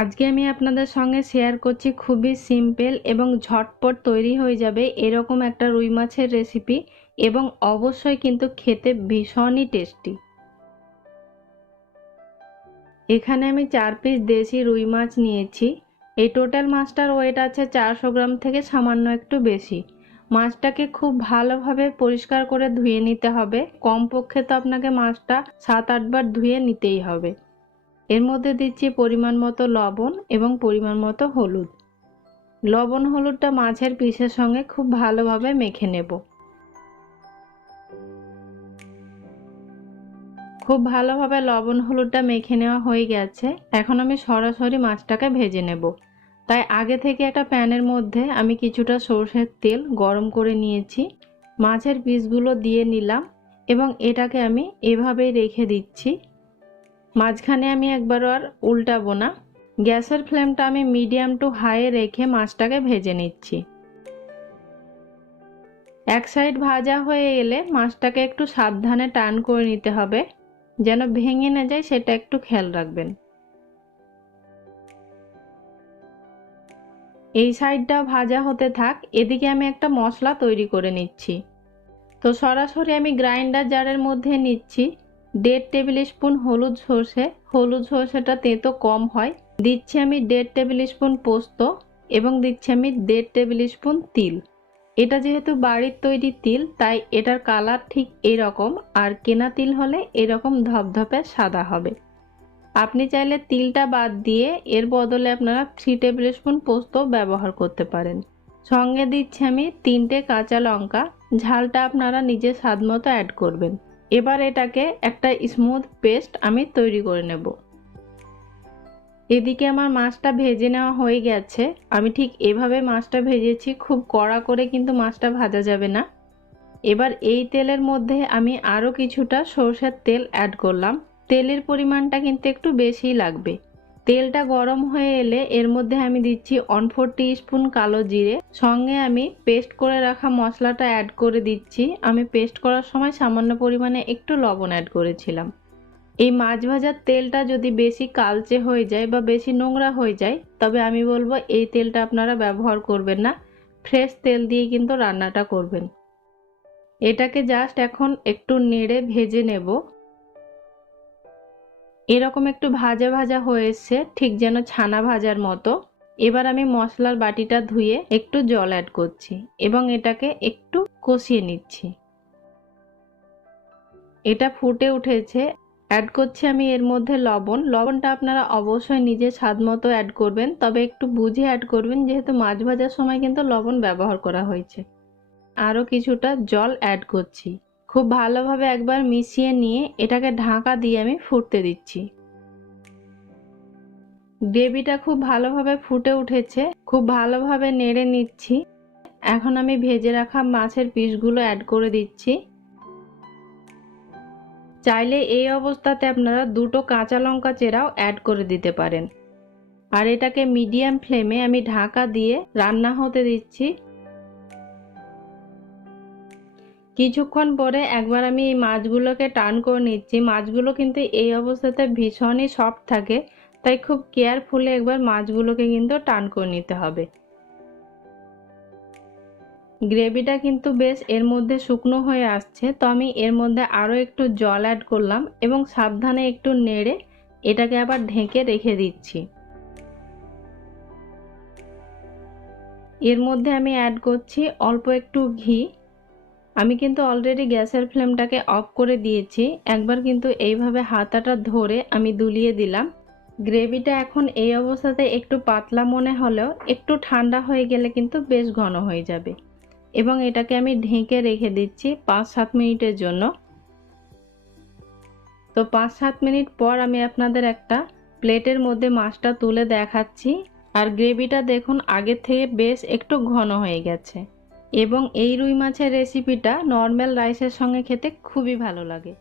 আজকে আমি আপনাদের সঙ্গে শেয়ার করছি খুবই সিম্পল এবং ঝটপট তৈরি হয়ে যাবে এরকম একটা রুই মাছের রেসিপি এবং অবশ্যই কিন্তু খেতে ভীষণই টেস্টি। এখানে আমি 4 পিস দেশি রুই মাছ নিয়েছি। এই টোটাল মাছটার ওয়েট আছে 400 গ্রাম থেকে সামান্য একটু বেশি। মাছটাকে খুব ভালোভাবে পরিষ্কার করে ধুয়ে নিতে হবে। কমপক্ষে তো আপনাকে মাছটা 7-8 বার ধুয়ে নিতেই হবে। এর মধ্যে দিচ্ছি পরিমাণ মতো লবণ এবং পরিমাণ মতো হলুদ। লবণ হলুদটা মাছের পিসের সঙ্গে খুব ভালোভাবে মেখে নেব। খুব ভালোভাবে লবণ হলুদটা মেখে নেওয়া হয়ে গেছে। এখন আমি সরাসরি মাছটাকে ভেজে নেব। তাই আগে থেকে একটা প্যানের মধ্যে আমি কিছুটা সরষের তেল গরম করে নিয়েছি। মাছের পিসগুলো দিয়ে নিলাম এবং এটাকে আমি এভাবেই রেখে দিচ্ছি। মাঝখানে আমি একবারও আর উল্টাবো না। গ্যাসের ফ্লেমটা আমি মিডিয়াম টু হাইয়ে রেখে মাছটাকে ভেজে নিচ্ছি। এক সাইড ভাজা হয়ে এলে মাছটাকে একটু সাবধানে টার্ন করে নিতে হবে, যেন ভেঙে না যায় সেটা একটু খেয়াল রাখবেন। এই সাইডটা ভাজা হতে থাক, এদিকে আমি একটা মশলা তৈরি করে নিচ্ছি। তো সরাসরি আমি গ্রাইন্ডার জারের মধ্যে নিচ্ছি 1.5 টেবিল স্পুন হলুদ সর্ষেটা তেতো কম হয়। দিচ্ছি আমি 1.5 টেবিল স্পুন পোস্ত এবং দিচ্ছি আমি 1.5 টেবিল স্পুন তিল। এটা যেহেতু বাড়ির তৈরি তিল তাই এটার কালার ঠিক এরকম, আর কেনা তিল হলে এরকম ধপধপে সাদা হবে। আপনি চাইলে তিলটা বাদ দিয়ে এর বদলে আপনারা 3 টেবিল স্পুন পোস্ত ব্যবহার করতে পারেন। সঙ্গে দিচ্ছি আমি 3টে কাঁচা লঙ্কা, ঝালটা আপনারা নিজের স্বাদ মতো অ্যাড করবেন। এবার এটাকে একটা স্মুথ পেস্ট আমি তৈরি করে নেব। এদিকে আমার মাছটা ভেজে নেওয়া হয়ে গেছে। আমি ঠিক এভাবে মাছটা ভেজেছি, খুব কড়া করে কিন্তু মাছটা ভাজা যাবে না। এবার এই তেলের মধ্যে আমি আরও কিছুটা সরষের তেল অ্যাড করলাম। তেলের পরিমাণটা কিন্তু একটু বেশিই লাগবে। তেলটা গরম হয়ে এলে এর মধ্যে আমি দিচ্ছি 1/4 টিস্পুন কালো জিরে, সঙ্গে আমি পেস্ট করে রাখা মশলাটা অ্যাড করে দিচ্ছি। আমি পেস্ট করার সময় সামান্য পরিমাণে একটু লবণ অ্যাড করেছিলাম। এই মাছ ভাজার তেলটা যদি বেশি কালচে হয়ে যায় বা বেশি নোংরা হয়ে যায় তবে আমি বলবো এই তেলটা আপনারা ব্যবহার করবেন না, ফ্রেশ তেল দিয়ে কিন্তু রান্নাটা করবেন। এটাকে জাস্ট এখন একটু নেড়ে ভেজে নেব। এরকম একটু ভাজা ভাজা হয়ে এসছে, ঠিক যেন ছানা ভাজার মতো। এবার আমি মশলার বাটিটা ধুয়ে একটু জল অ্যাড করছি এবং এটাকে একটু কষিয়ে নিচ্ছি। এটা ফুটে উঠেছে, অ্যাড করছি আমি এর মধ্যে লবণটা আপনারা অবশ্যই নিজের স্বাদ মতো অ্যাড করবেন, তবে একটু বুঝে অ্যাড করবেন যেহেতু মাছ ভাজার সময় কিন্তু লবণ ব্যবহার করা হয়েছে। আরও কিছুটা জল অ্যাড করছি। খুব ভালোভাবে একবার মিশিয়ে নিয়ে এটাকে ঢাকা দিয়ে আমি ফুটতে দিচ্ছি। গ্রেভিটা খুব ভালোভাবে ফুটে উঠেছে, খুব ভালোভাবে নেড়ে নিচ্ছি। এখন আমি ভেজে রাখা মাছের পিসগুলো অ্যাড করে দিচ্ছি। চাইলে এই অবস্থাতে আপনারা 2টো কাঁচা লঙ্কা চেরাও অ্যাড করে দিতে পারেন। আর এটাকে মিডিয়াম ফ্লেমে আমি ঢাকা দিয়ে রান্না হতে দিচ্ছি। কিছুক্ষণ পরে একবার আমি এই মাছগুলোকে টার্ন করে নিচ্ছি। মাছগুলো কিন্তু এই অবস্থাতে ভীষণই সফট থাকে, তাই খুব কেয়ারফুলি একবার মাছগুলোকে কিন্তু টার্ন করে নিতে হবে। গ্রেভিটা কিন্তু বেশ এর মধ্যে শুকনো হয়ে আসছে, তো আমি এর মধ্যে আরও একটু জল অ্যাড করলাম এবং সাবধানে একটু নেড়ে এটাকে আবার ঢেকে রেখে দিচ্ছি। এর মধ্যে আমি অ্যাড করছি অল্প একটু ঘি। আমি কিন্তু অলরেডি গ্যাসের ফ্লেমটাকে অফ করে দিয়েছি। একবার কিন্তু এইভাবে হাতাটা ধরে আমি দুলিয়ে দিলাম। গ্রেভিটা এখন এই অবস্থাতে একটু পাতলা মনে হলেও একটু ঠান্ডা হয়ে গেলে কিন্তু বেশ ঘন হয়ে যাবে এবং এটাকে আমি ঢেকে রেখে দিচ্ছি 5-7 মিনিটের জন্য। তো 5-7 মিনিট পর আমি আপনাদের একটা প্লেটের মধ্যে মাছটা তুলে দেখাচ্ছি। আর গ্রেভিটা দেখুন আগের থেকে বেশ একটু ঘন হয়ে গেছে এবং এই রুই মাছের রেসিপিটা নর্মাল রাইসের সঙ্গে খেতে খুবই ভালো লাগে।